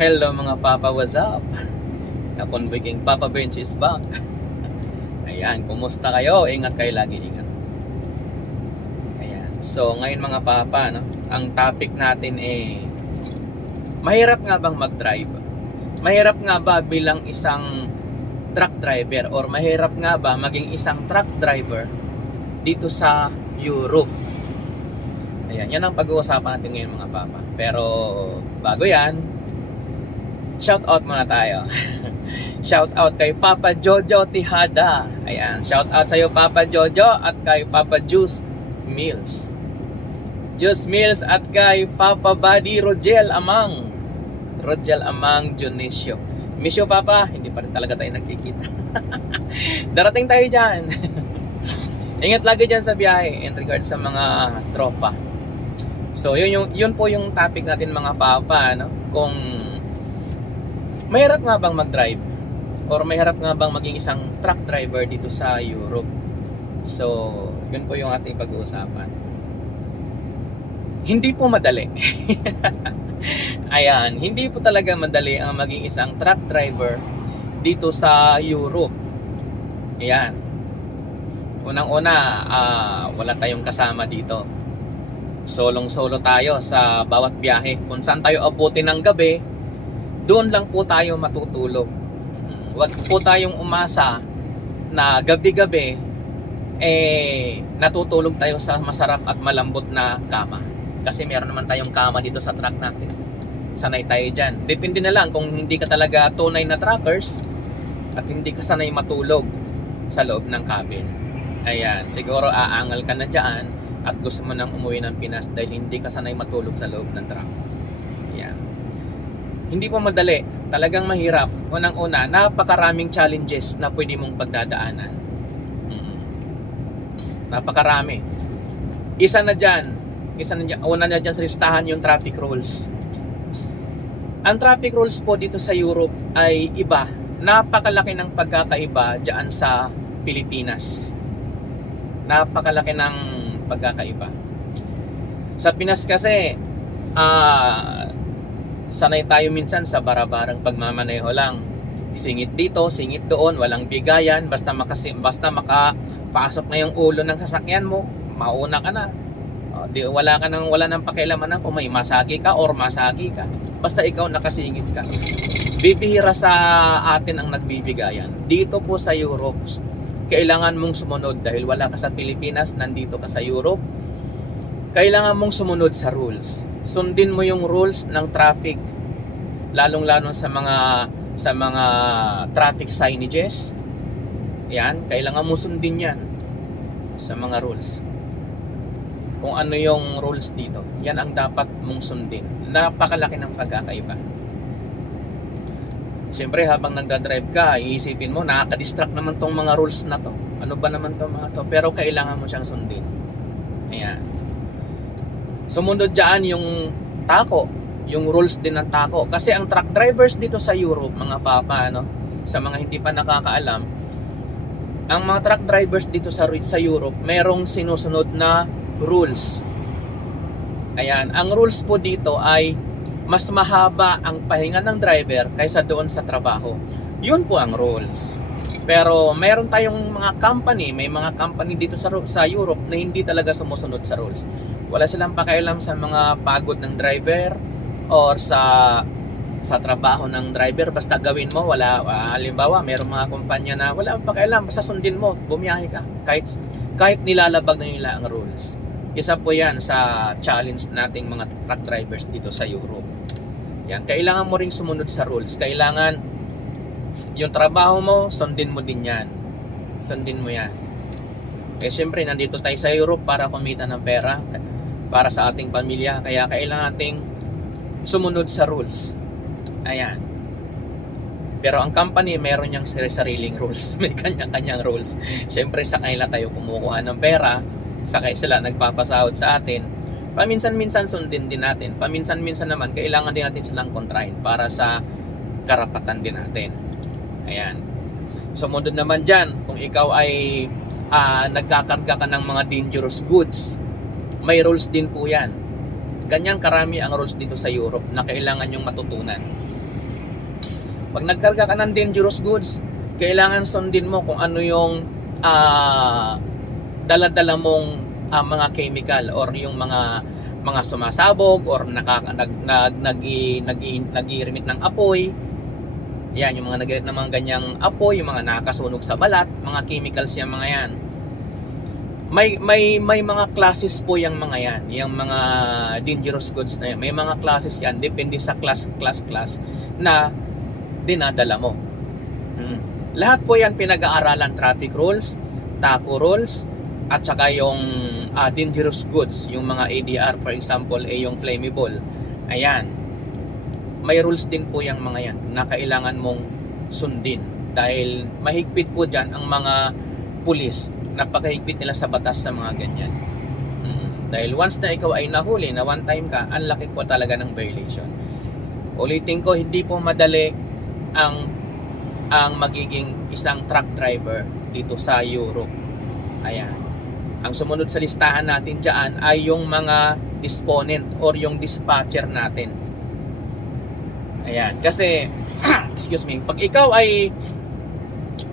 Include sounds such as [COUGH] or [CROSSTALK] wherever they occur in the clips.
Hello mga Papa, what's up? Kakonvoy King Papa Bench is back. [LAUGHS] Ayan, kumusta kayo? Ingat kayo lagi, ingat. Ayan. So, ngayon mga Papa, no? ang topic natin eh, mahirap nga bang mag-drive? Mahirap nga ba bilang isang truck driver or mahirap nga ba maging isang truck driver dito sa Europe? Ayan, yan ang pag-uusapan natin ngayon mga Papa. Pero bago yan, shout out muna tayo. [LAUGHS] shout out kay Papa Jojo Tihada. Ayan, shout out sa iyo Papa Jojo at kay Papa Juice Mills. Juice Mills at kay Papa Buddy Rogel Amang. Rogel Amang Dionisio. Miss you Papa, hindi pa rin talaga tayo nagkikita. [LAUGHS] Darating tayo dyan. [LAUGHS] Ingat lagi dyan sa biyahe in regard sa mga tropa. So, yun, yung, yun po yung topic natin mga papa, no? Kung mahirap nga bang mag-drive or mahirap nga bang maging isang truck driver dito sa Europe. So, yun po yung ating pag-uusapan. Hindi po madali. [LAUGHS] Ayan, hindi po talaga madali ang maging isang truck driver dito sa Europe. Ayan. Unang-una, ah, wala tayong kasama dito. Solong-solo tayo sa bawat biyahe. Kung saan tayo abutin ng gabi, doon lang po tayo matutulog. Huwag po tayong umasa na gabi-gabi eh natutulog tayo sa masarap at malambot na kama. Kasi meron naman tayong kama dito sa truck natin. Sanay tayo dyan. Depende na lang kung hindi ka talaga tunay na truckers at hindi ka sanay matulog sa loob ng cabin. Ayan, siguro aangal ka na dyan at gusto mo nang umuwi ng Pinas dahil hindi ka sanay matulog sa loob ng truck. Hindi po madali. Talagang mahirap. Unang-una, napakaraming challenges na pwede mong pagdadaanan. Mm. Napakarami. Isa na dyan, isa na dyan, una na dyan sa listahan yung traffic rules. Ang traffic rules po dito sa Europe ay iba. Napakalaki ng pagkakaiba dyan sa Pilipinas. Napakalaki ng pagkakaiba. Sa Pinas kasi, ah, sanay tayo minsan sa barabarang pagmamaneho lang. Singit dito, singit doon, walang bigayan, basta makasi, basta makapasok na yung ulo ng sasakyan mo, mauna ka na. O, di, wala ka nang wala nang pakialaman kung may masagi ka or masagi ka. Basta ikaw nakasingit ka. Bibihira sa atin ang nagbibigayan. Dito po sa Europe, kailangan mong sumunod dahil wala ka sa Pilipinas, nandito ka sa Europe. Kailangan mong sumunod sa rules. Sundin mo yung rules ng traffic. Lalong-lalo sa mga sa mga traffic signages. Yan, kailangan mo sundin 'yan sa mga rules. Kung ano yung rules dito, yan ang dapat mong sundin. Napakalaki ng pagkakaiba. Siyempre habang nagdadrive ka, iisipin mo, nakaka-distract naman tong mga rules na to. Ano ba naman tong mga to? Pero kailangan mo siyang sundin. Ayan. Sumunod dyan yung tako, yung rules din ng tako. Kasi ang truck drivers dito sa Europe, mga papa, ano, sa mga hindi pa nakakaalam, ang mga truck drivers dito sa, sa Europe, merong sinusunod na rules. Ayan, ang rules po dito ay mas mahaba ang pahinga ng driver kaysa doon sa trabaho. Yun po ang rules. Pero meron tayong mga company, may mga company dito sa sa Europe na hindi talaga sumusunod sa rules. Wala silang pakialam sa mga pagod ng driver or sa sa trabaho ng driver. Basta gawin mo wala uh, halimbawa meron mga kumpanya na wala kang pakialam basta sundin mo bumiyahe ka. Kahit kahit nilalabag na nila ang rules. Isa po yan sa challenge nating mga truck drivers dito sa Europe. Yan kailangan mo ring sumunod sa rules. Kailangan yung trabaho mo sundin mo din yan sundin mo yan eh syempre nandito tayo sa Europe para kumita ng pera para sa ating pamilya kaya kailangan nating sumunod sa rules Ayan. Pero ang company, meron niyang sariling rules. [LAUGHS] May kanya-kanyang rules. Siyempre, sa kanila tayo kumukuha ng pera. Sa sila nagpapasahod sa atin. Paminsan-minsan sundin din natin. Paminsan-minsan naman, kailangan din natin silang kontrahin para sa karapatan din natin. Ayan. Sumunod naman dyan, kung ikaw ay ah, nagkakarga ka ng mga dangerous goods, may rules din po yan. Ganyan karami ang rules dito sa Europe na kailangan yung matutunan. Pag nagkarga ka ng dangerous goods, kailangan sundin mo kung ano yung ah, dala-dala mong ah, mga chemical or yung mga mga sumasabog or nakaka nag nag nag nag ng apoy. Yan, yung mga nag ng mga ganyang apoy, yung mga nakakasunog sa balat, mga chemicals yan mga yan. May may may mga classes po yung mga yan, yung mga dangerous goods na yan. May mga classes yan depende sa class class class na dinadala mo. Hmm. Lahat po yan pinag-aaralan traffic rules, taco rules, at saka yung ah, dangerous goods, yung mga ADR for example, eh yung flammable. Ayan. May rules din po yung mga yan na kailangan mong sundin dahil mahigpit po dyan ang mga pulis napakahigpit nila sa batas sa mga ganyan. Mm, Dahil once na ikaw ay nahuli na one time ka, ang laki po talaga ng violation. Ulitin ko, hindi po madali ang ang magiging isang truck driver dito sa Europe. Ayan. Ang sumunod sa listahan natin dyan ay yung mga disponent or yung dispatcher natin. Ayan. Kasi, [CLEARS THROAT] excuse me, pag ikaw ay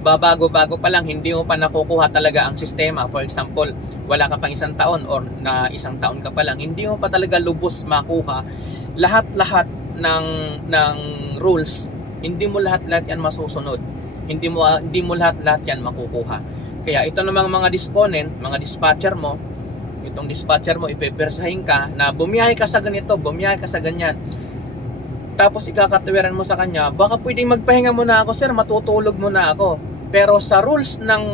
babago-bago pa lang, hindi mo pa nakukuha talaga ang sistema. For example, wala ka pang isang taon or na isang taon ka pa lang, hindi mo pa talaga lubos makuha lahat-lahat ng ng rules. Hindi mo lahat-lahat yan masusunod. Hindi mo hindi mo lahat-lahat yan makukuha. Kaya ito namang mga disponent, mga dispatcher mo, itong dispatcher mo ipepersahin ka na bumiyahe ka sa ganito, bumiyahe ka sa ganyan. Tapos ikakatwiran mo sa kanya, baka pwedeng magpahinga muna ako, sir, matutulog muna ako. Pero sa rules ng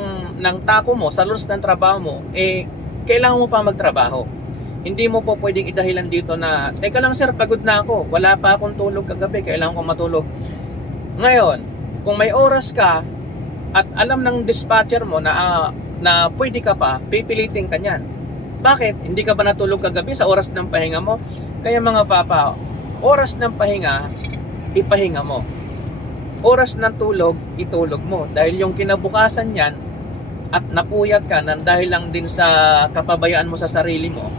ng tako mo, sa rules ng trabaho mo, eh kailangan mo pa magtrabaho. Hindi mo po pwedeng idahilan dito na, teka lang sir, pagod na ako. Wala pa akong tulog kagabi, kailangan ko matulog. Ngayon, kung may oras ka at alam ng dispatcher mo na ah, na pwede ka pa, pipilitin ka niyan. Bakit? Hindi ka ba natulog kagabi sa oras ng pahinga mo? Kaya mga papa, oras ng pahinga, ipahinga mo. Oras ng tulog, itulog mo. Dahil yung kinabukasan yan, at napuyat ka nang dahil lang din sa kapabayaan mo sa sarili mo,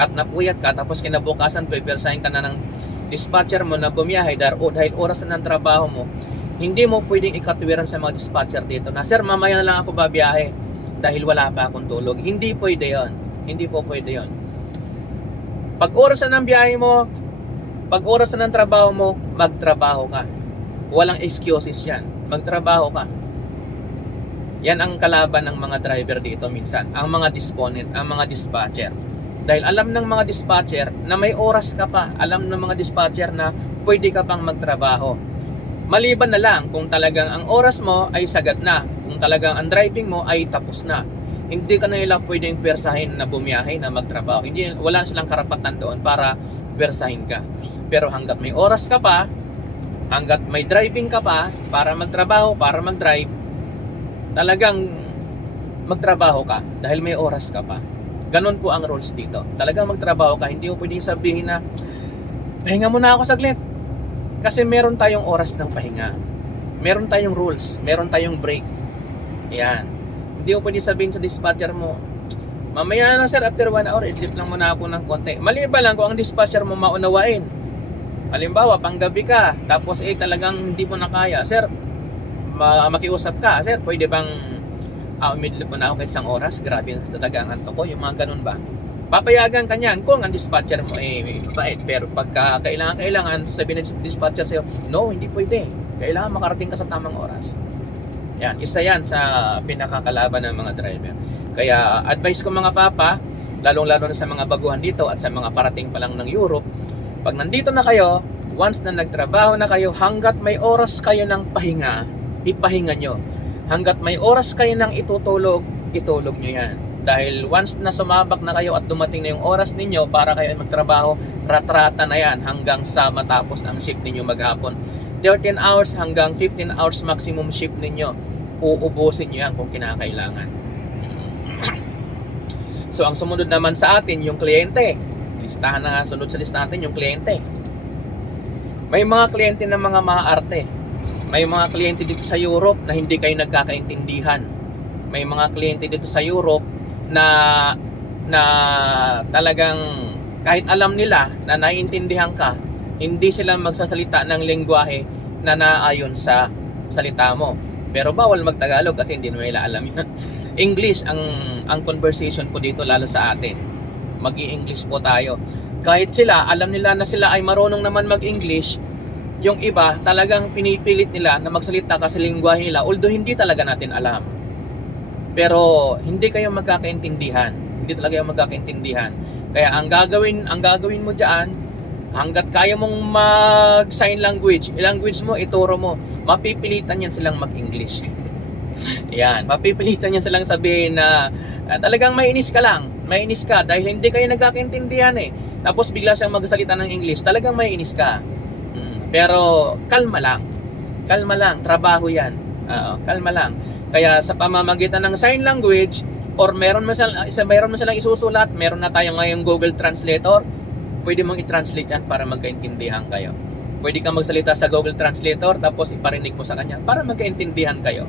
at napuyat ka, tapos kinabukasan, pepersahin ka na ng dispatcher mo na bumiyahe dahil, o dahil oras na ng trabaho mo, hindi mo pwedeng ikatwiran sa mga dispatcher dito na, Sir, mamaya na lang ako babiyahe dahil wala pa akong tulog. Hindi pwede yon. Hindi po pwede yon. Pag oras na ng biyahe mo, pag oras na ng trabaho mo, magtrabaho ka. Walang excuses yan. Magtrabaho ka. Yan ang kalaban ng mga driver dito minsan. Ang mga disponent, ang mga dispatcher. Dahil alam ng mga dispatcher na may oras ka pa. Alam ng mga dispatcher na pwede ka pang magtrabaho. Maliban na lang kung talagang ang oras mo ay sagat na. Kung talagang ang driving mo ay tapos na. Hindi ka nila pwedeng persahin na bumiyahe na magtrabaho. Hindi, wala silang karapatan doon para persahin ka. Pero hanggat may oras ka pa, hanggat may driving ka pa para magtrabaho, para mag-drive, talagang magtrabaho ka dahil may oras ka pa. Ganon po ang rules dito. Talagang magtrabaho ka, hindi mo pwedeng sabihin na pahinga muna ako saglit. Kasi meron tayong oras ng pahinga. Meron tayong rules, meron tayong break. Yan. Hindi mo pwedeng sabihin sa dispatcher mo, mamaya na sir, after one hour, idlip lang muna ako ng konti. Mali ba lang kung ang dispatcher mo maunawain? Halimbawa, panggabi ka, tapos eh talagang hindi mo na kaya. Sir, ma- makiusap ka. Sir, pwede bang uh, umidlip mo na ako isang oras? Grabe na talaga ang ko. Yung mga ganun ba? Papayagan ka niyan kung ang dispatcher mo eh bait. Pero pagka kailangan, kailangan, sabihin ng dispatcher sa'yo, no, hindi pwede. Kailangan makarating ka sa tamang oras. Yan, isa yan sa pinakakalaban ng mga driver. Kaya advice ko mga papa, lalong-lalo na sa mga baguhan dito at sa mga parating pa lang ng Europe, pag nandito na kayo, once na nagtrabaho na kayo, hanggat may oras kayo ng pahinga, ipahinga nyo. Hanggat may oras kayo ng itutulog, itulog nyo yan. Dahil once na sumabak na kayo at dumating na yung oras ninyo para kayo magtrabaho, ratrata na yan hanggang sa matapos ang shift ninyo maghapon. 13 hours hanggang 15 hours maximum shift ninyo. Uubusin nyo yan kung kinakailangan. [CLEARS THROAT] So ang sumunod naman sa atin, yung kliyente. Listahan na sunod sa listahan natin yung kliyente. May mga kliyente na mga maarte. May mga kliyente dito sa Europe na hindi kayo nagkakaintindihan. May mga kliyente dito sa Europe na na talagang kahit alam nila na naiintindihan ka, hindi sila magsasalita ng lengguwahe na naayon sa salita mo. Pero bawal magtagalog kasi hindi nila alam yan. [LAUGHS] English ang ang conversation po dito lalo sa atin. Magi-English po tayo. Kahit sila, alam nila na sila ay marunong naman mag-English, yung iba talagang pinipilit nila na magsalita kasi lingwahe nila although hindi talaga natin alam. Pero hindi kayo magkakaintindihan. Hindi talaga kayo magkakaintindihan. Kaya ang gagawin, ang gagawin mo diyan, hanggat kaya mong mag sign language, language mo ituro mo, mapipilitan yan silang mag-English. [LAUGHS] yan, mapipilitan yan silang sabihin na ah, talagang mainis ka lang, mainis ka dahil hindi kayo nagkakaintindihan eh. Tapos bigla siyang magsalita ng English, talagang mainis ka. Mm, Pero kalma lang. Kalma lang, trabaho 'yan. Oo, kalma lang. Kaya sa pamamagitan ng sign language or meron man isa meron man silang isusulat, meron na tayo ngayong Google Translator, pwede mong i-translate yan para magkaintindihan kayo. Pwede kang magsalita sa Google Translator tapos iparinig mo sa kanya para magkaintindihan kayo.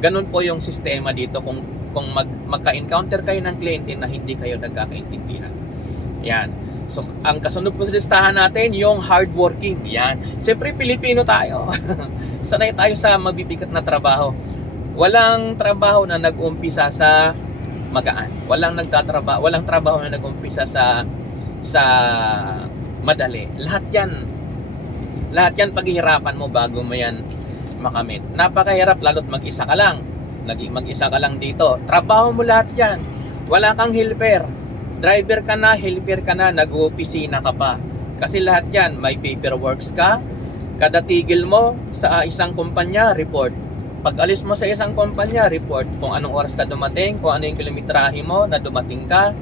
Ganun po yung sistema dito kung kung mag, magka-encounter kayo ng kliyente na hindi kayo nagkakaintindihan. Yan. So, ang kasunod po sa listahan natin, yung hardworking. Yan. Siyempre, Pilipino tayo. [LAUGHS] Sanay tayo sa mabibigat na trabaho. Walang trabaho na nag-umpisa sa magaan. Walang nagtatrabaho, walang trabaho na nag-umpisa sa sa madali. Lahat 'yan. Lahat 'yan paghihirapan mo bago mo 'yan makamit. Napakahirap lalo't mag-isa ka lang. Lagi mag-isa ka lang dito. Trabaho mo lahat 'yan. Wala kang helper. Driver ka na, helper ka na, nag-opisina ka pa. Kasi lahat 'yan, may paperworks ka. Kada tigil mo sa isang kumpanya, report. Pag alis mo sa isang kumpanya, report kung anong oras ka dumating, kung ano yung kilometrahe mo na dumating ka.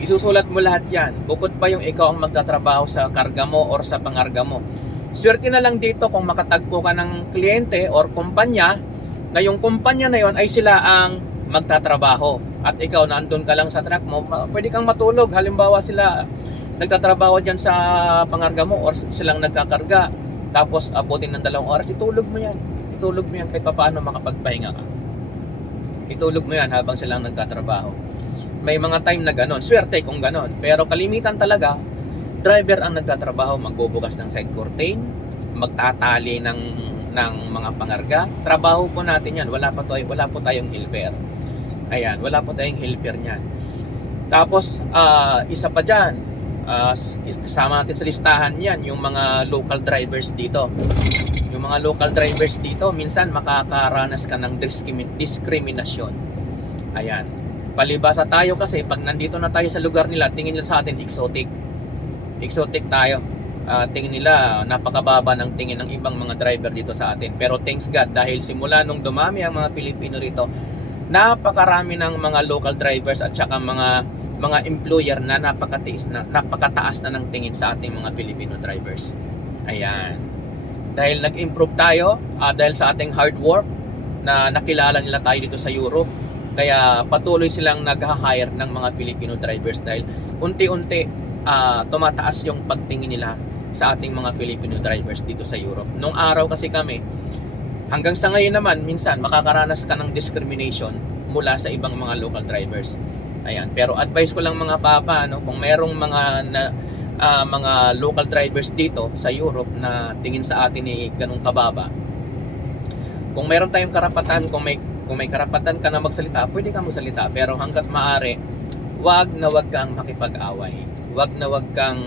Isusulat mo lahat yan. Bukod pa yung ikaw ang magtatrabaho sa karga mo or sa pangarga mo. Swerte na lang dito kung makatagpo ka ng kliyente or kumpanya na yung kumpanya na yon ay sila ang magtatrabaho. At ikaw, nandun ka lang sa truck mo, pwede kang matulog. Halimbawa sila nagtatrabaho dyan sa pangarga mo or silang nagkakarga. Tapos abutin ng dalawang oras, itulog mo yan. Itulog mo yan kahit paano makapagpahinga ka. Itulog mo yan habang silang nagtatrabaho. May mga time na ganon. Swerte kung ganon. Pero kalimitan talaga, driver ang nagtatrabaho, magbubukas ng side curtain, magtatali ng ng mga pangarga. Trabaho po natin yan. Wala pa to, wala po tayong helper. Ayan, wala po tayong helper niyan. Tapos, ah, isa pa dyan, ah, is- kasama natin sa listahan yan, yung mga local drivers dito. Yung mga local drivers dito, minsan makakaranas ka ng discrimi- discrimination. Ayan. Palibasa tayo kasi pag nandito na tayo sa lugar nila, tingin nila sa atin exotic. Exotic tayo. Ah, tingin nila napakababa ng tingin ng ibang mga driver dito sa atin. Pero thanks God dahil simula nung dumami ang mga Pilipino rito, napakarami ng mga local drivers at saka mga mga employer na napakatiis na napakataas na ng tingin sa ating mga Filipino drivers. Ayan. Dahil nag-improve tayo, ah, dahil sa ating hard work na nakilala nila tayo dito sa Europe, kaya patuloy silang nag-hire ng mga Filipino drivers dahil unti-unti ah, tumataas yung pagtingin nila sa ating mga Filipino drivers dito sa Europe. Nung araw kasi kami, hanggang sa ngayon naman, minsan makakaranas ka ng discrimination mula sa ibang mga local drivers. Ayan, pero advice ko lang mga papa, no, kung merong mga na, ah, mga local drivers dito sa Europe na tingin sa atin ni ganung kababa. Kung meron tayong karapatan, kung may kung may karapatan ka na magsalita, pwede kang magsalita. Pero hanggat maaari, wag na wag kang makipag-away. Wag na wag kang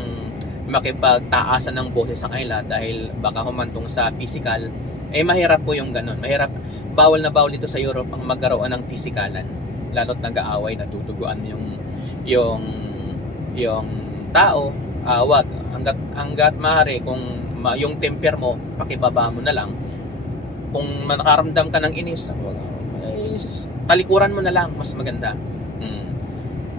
makipagtaasan ng boses sa kanila dahil baka humantong sa physical, eh mahirap po yung ganun. Mahirap, bawal na bawal dito sa Europe ang magkaroon ng pisikalan. Lalo't nag-aaway, natuduguan yung yung yung tao, ah, wag hanggat hanggat maaari kung ma, yung temper mo, pakibaba mo na lang. Kung nakaramdam ka ng inis, eh, talikuran mo na lang, mas maganda.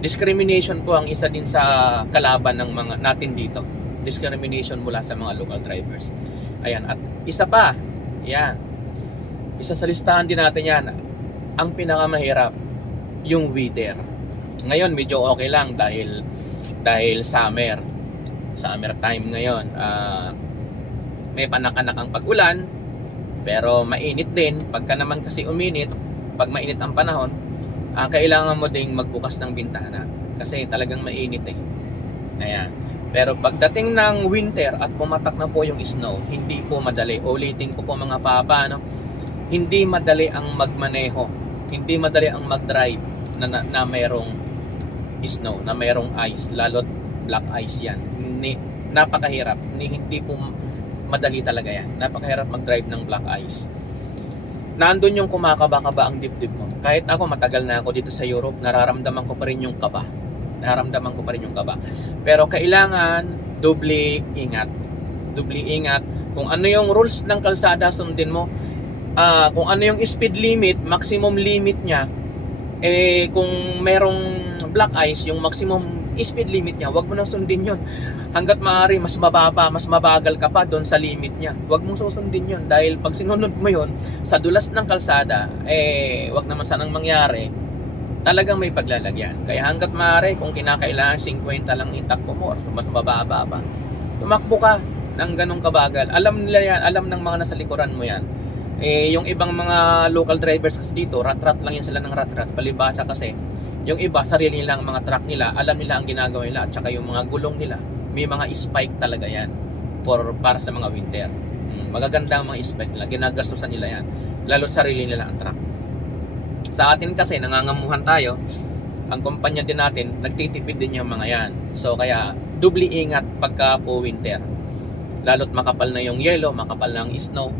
Discrimination po ang isa din sa kalaban ng mga natin dito. Discrimination mula sa mga local drivers. Ayan, at isa pa, yan. Isa sa listahan din natin yan. Ang pinakamahirap, yung weather. Ngayon medyo okay lang dahil dahil summer. Summer time ngayon. Ah, may panakanakang pag-ulan, pero mainit din. Pagka naman kasi uminit, pag mainit ang panahon, ah, kailangan mo ding magbukas ng bintana kasi talagang mainit eh. Ayan. Pero pagdating ng winter at pumatak na po yung snow, hindi po madali. Ulitin ko po mga papa, no? Hindi madali ang magmaneho. Hindi madali ang mag-drive na, na, na mayroong snow, na mayroong ice, lalo't black ice yan. Ni, napakahirap. Ni, hindi po madali talaga yan. Napakahirap mag-drive ng black ice. Nandun yung kumakaba-kaba ang dibdib mo. Kahit ako matagal na ako dito sa Europe, nararamdaman ko pa rin yung kaba. Nararamdaman ko pa rin yung kaba. Pero kailangan doble ingat. Doble ingat. Kung ano yung rules ng kalsada, sundin mo. Ah, kung ano yung speed limit, maximum limit niya, eh kung merong black ice, yung maximum speed limit niya, wag mo nang sundin yon. Hanggat maaari, mas mababa, mas mabagal ka pa doon sa limit niya. Wag mong susundin yon dahil pag sinunod mo yon sa dulas ng kalsada, eh wag naman sanang mangyari, talagang may paglalagyan. Kaya hanggat maaari, kung kinakailangan 50 lang itakbo mo or mas mababa pa, tumakbo ka ng ganong kabagal. Alam nila yan, alam ng mga nasa likuran mo yan. Eh, yung ibang mga local drivers kasi dito, rat-rat lang yan sila ng rat-rat. Palibasa kasi, yung iba, sarili nila ang mga truck nila, alam nila ang ginagawa nila, at saka yung mga gulong nila, may mga spike talaga yan for, para sa mga winter. Mm, magaganda ang mga spike nila, ginagastusan nila yan. Lalo sarili nila ang truck. Sa atin kasi, nangangamuhan tayo, ang kumpanya din natin, nagtitipid din yung mga yan. So, kaya, dubli ingat pagka po winter. Lalo't makapal na yung yellow, makapal na ang snow.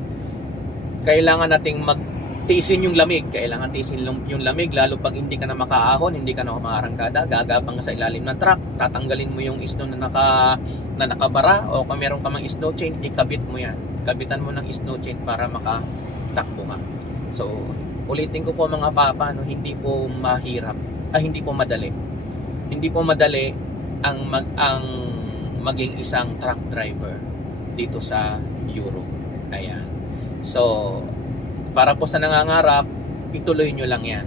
Kailangan nating mag tiisin yung lamig. Kailangan tiisin yung- lamig lalo pag hindi ka na makaahon, hindi ka na makarangkada, gagapang sa ilalim ng truck, tatanggalin mo yung snow na naka na nakabara o kung meron ka mang snow chain, ikabit mo yan. Kabitan mo ng snow chain para makatakbo ka. So, ulitin ko po mga papa, no, hindi po mahirap, ah, hindi po madali. Hindi po madali ang mag ang maging isang truck driver dito sa Europe. Ayan. So, para po sa nangangarap, ituloy nyo lang yan.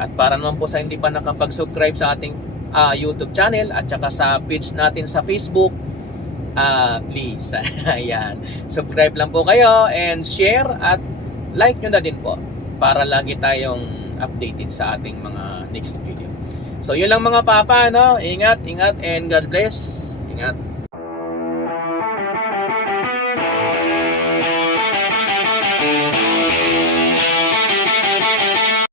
At para naman po sa hindi pa nakapag-subscribe sa ating ah, YouTube channel at saka sa page natin sa Facebook, ah please, [LAUGHS] ayan. Subscribe lang po kayo and share at like nyo na din po para lagi tayong updated sa ating mga next video. So, yun lang mga papa, no? Ingat, ingat, and God bless. Ingat.